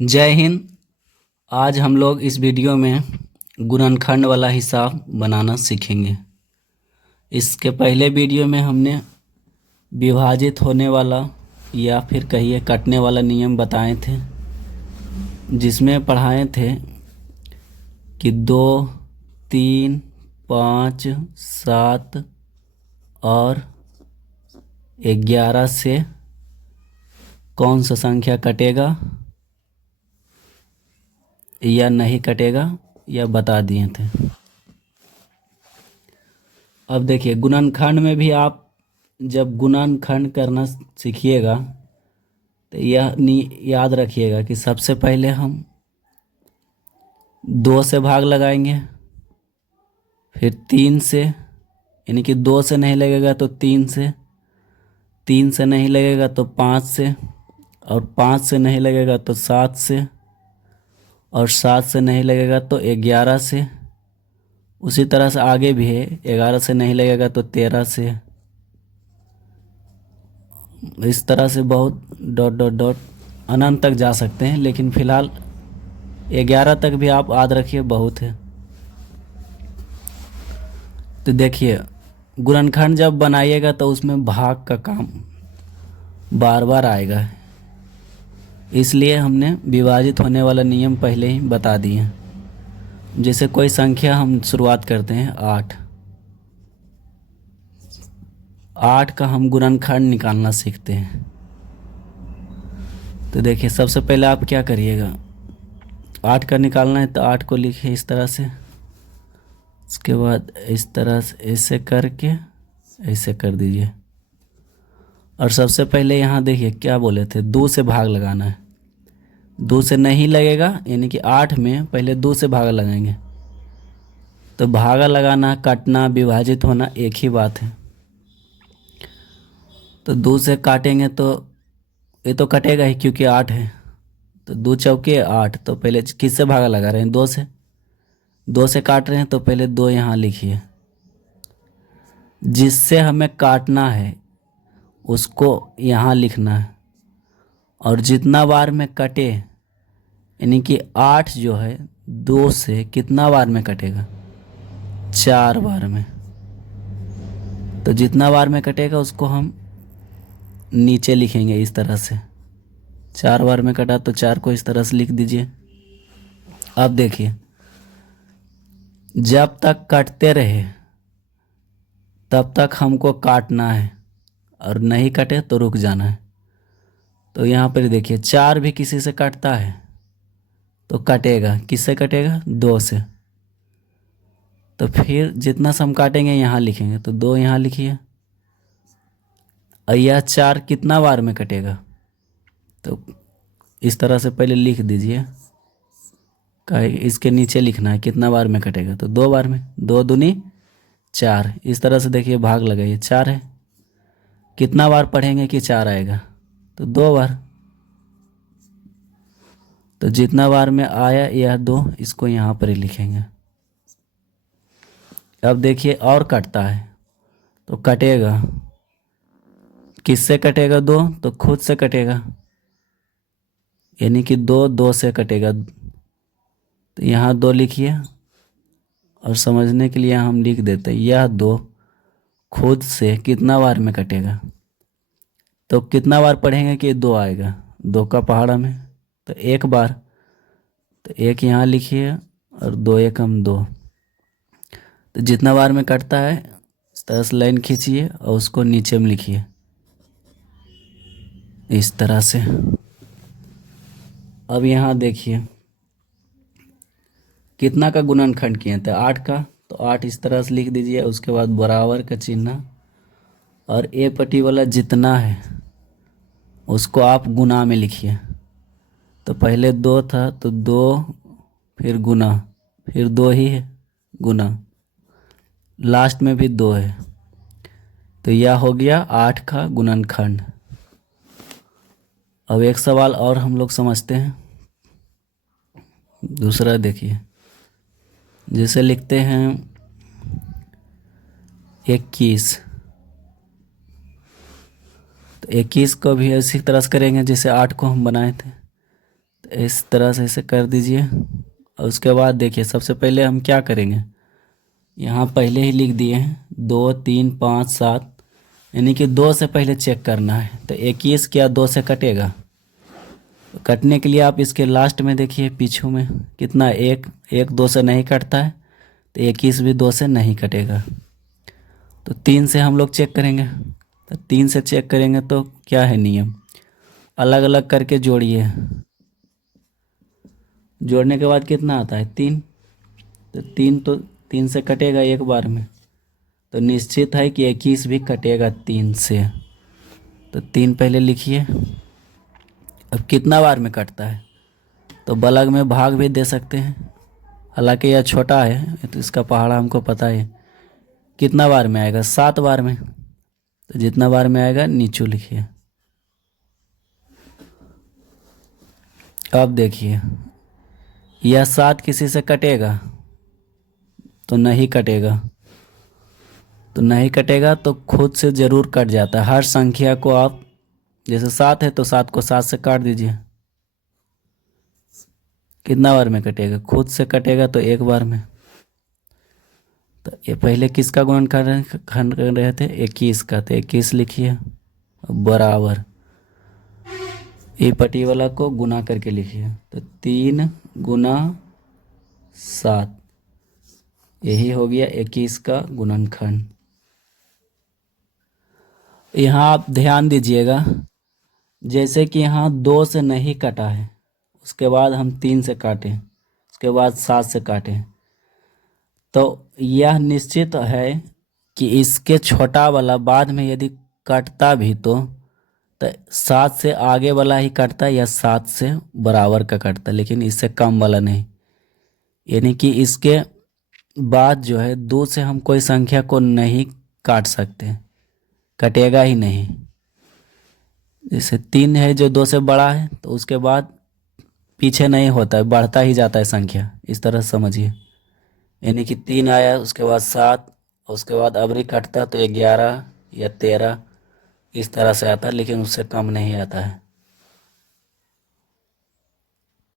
जय हिंद। आज हम लोग इस वीडियो में गुणनखंड वाला हिसाब बनाना सीखेंगे। इसके पहले वीडियो में हमने विभाजित होने वाला या फिर कहिए कटने वाला नियम बताए थे, जिसमें पढ़ाए थे कि 2, 3, 5, 7 और 11 से कौन सा संख्या कटेगा या नहीं कटेगा, यह बता दिए थे। अब देखिए, गुणनखंड में भी आप जब गुणनखंड करना सीखिएगा तो यह याद रखिएगा कि सबसे पहले हम 2 से भाग लगाएंगे, फिर 3 से, यानी कि 2 से नहीं लगेगा तो 3 से, 3 से नहीं लगेगा तो 5 से, और 5 से नहीं लगेगा तो 7 से, और 7 से नहीं लगेगा तो 11 से। उसी तरह से आगे भी है, 11 से नहीं लगेगा तो 13 से। इस तरह से बहुत डॉट डॉट डॉट अनंत तक जा सकते हैं, लेकिन फिलहाल 11 तक भी आप याद रखिए, बहुत है। तो देखिए, गुणनखंड जब बनाइएगा तो उसमें भाग का काम बार बार आएगा, इसलिए हमने विभाजित होने वाला नियम पहले ही बता दिए। जैसे कोई संख्या हम शुरुआत करते हैं 8 का हम गुणनखंड निकालना सीखते हैं। तो देखिए, सबसे पहले आप क्या करिएगा, 8 का निकालना है तो 8 को लिखिए इस तरह से। इसके बाद इस तरह से ऐसे करके ऐसे कर दीजिए। और सबसे पहले यहाँ देखिए क्या बोले थे, 2 से भाग लगाना है। 2 से नहीं लगेगा, यानी कि 8 में पहले 2 से भागा लगाएंगे। तो भागा लगाना, काटना, विभाजित होना एक ही बात है। तो 2 से काटेंगे तो ये तो कटेगा ही, क्योंकि 8 है। तो 2 चौके 8, तो पहले किससे भागा लगा रहे हैं, 2 से। 2 से काट रहे हैं तो पहले 2 यहाँ लिखिए। जिससे हमें काटना है उसको यहाँ लिखना है, और जितना बार में कटे, यानी कि 8 जो है 2 से कितना बार में कटेगा, 4 बार में। तो जितना बार में कटेगा उसको हम नीचे लिखेंगे इस तरह से। 4 बार में कटा तो 4 को इस तरह से लिख दीजिए। अब देखिए, जब तक कटते रहे तब तक हमको काटना है, और नहीं कटे तो रुक जाना है। तो यहाँ पर देखिए, 4 भी किसी से कटता है तो कटेगा, किससे कटेगा, 2 से। तो फिर जितना से हम काटेंगे यहाँ लिखेंगे, तो 2 यहाँ लिखिए। और यह 4 कितना बार में कटेगा, तो इस तरह से पहले लिख दीजिए। इसके नीचे लिखना है कितना बार में कटेगा, तो 2 बार में। 2 दूनी 4, इस तरह से देखिए भाग लगाइए। 4 है, कितना बार पढ़ेंगे कि 4 आएगा, तो 2 बार। तो जितना बार में आया यह 2, इसको यहाँ पर ही लिखेंगे। अब देखिए, और कटता है तो कटेगा, किससे कटेगा, 2 तो खुद से कटेगा, यानी कि 2 से कटेगा। तो यहाँ 2 लिखिए, और समझने के लिए हम लिख देते हैं, यह 2 खुद से कितना बार में कटेगा। तो कितना बार पढ़ेंगे कि 2 आएगा, 2 का पहाड़ा में, तो 1 बार। तो 1 यहाँ लिखिए, और 2 एकम 2। तो जितना बार में कटता है इस तरह से लाइन खींचिए और उसको नीचे में लिखिए इस तरह से। अब यहाँ देखिए कितना का गुणनखंड किए थे, 8 का। तो 8 इस तरह से लिख दीजिए, उसके बाद बराबर का चिन्ह, और ए पट्टी वाला जितना है उसको आप गुना में लिखिए। तो पहले 2 था तो 2, फिर गुना, फिर 2 ही है, गुना, लास्ट में भी 2 है। तो यह हो गया 8 का गुणनखंड। अब एक सवाल और हम लोग समझते हैं, दूसरा देखिए। जैसे लिखते हैं 21, तो 21 को भी इसी तरह से करेंगे जैसे 8 को हम बनाए थे। तो इस तरह से इसे कर दीजिए। और उसके बाद देखिए सबसे पहले हम क्या करेंगे, यहाँ पहले ही लिख दिए हैं 2 3 5 7, यानी कि 2 से पहले चेक करना है। तो 21 क्या 2 से कटेगा? तो कटने के लिए आप इसके लास्ट में देखिए पीछू में कितना, 1 1 2 से नहीं कटता है, तो 21 भी 2 से नहीं कटेगा। तो 3 से हम लोग चेक करेंगे। तो 3 से चेक करेंगे तो क्या है नियम, अलग अलग करके जोड़िए। जोड़ने के बाद कितना आता है 3, तो 3 से कटेगा एक बार में, तो निश्चित है कि 21 भी कटेगा 3 से। तो 3 पहले लिखिए। अब कितना बार में कटता है, तो बलग में भाग भी दे सकते हैं, हालांकि यह छोटा है तो इसका पहाड़ा हमको पता है। कितना बार में आएगा, 7 बार में। तो जितना बार में आएगा नीचू लिखिए। अब देखिए यह 7 किसी से कटेगा, तो नहीं कटेगा। तो नहीं कटेगा तो खुद से ज़रूर कट जाता है। हर संख्या को आप, जैसे 7 है तो 7 को 7 से काट दीजिए। कितना बार में कटेगा, खुद से कटेगा तो एक बार में। तो ये पहले किसका गुणनखंड कर रहे थे, 21 का, तो 21 लिखिए बराबर ये पटी वाला को गुना करके लिखिए। तो 3 गुना 7, यही हो गया 21 का गुणनखंड। यहाँ आप ध्यान दीजिएगा, जैसे कि यहाँ 2 से नहीं कटा है, उसके बाद हम 3 से काटें, उसके बाद 7 से काटें, तो यह निश्चित है कि इसके छोटा वाला बाद में यदि कटता भी तो 7 से आगे वाला ही कटता है या 7 से बराबर का कटता है, लेकिन इससे कम वाला नहीं। यानी कि इसके बाद जो है 2 से हम कोई संख्या को नहीं काट सकते, कटेगा ही नहीं। जैसे 3 है जो 2 से बड़ा है, तो उसके बाद पीछे नहीं होता है, बढ़ता ही जाता है संख्या, इस तरह समझिए। यानी कि 3 आया, उसके बाद 7, उसके बाद अबरी कटता तो 11 या 13, इस तरह से आता है, लेकिन उससे कम नहीं आता है।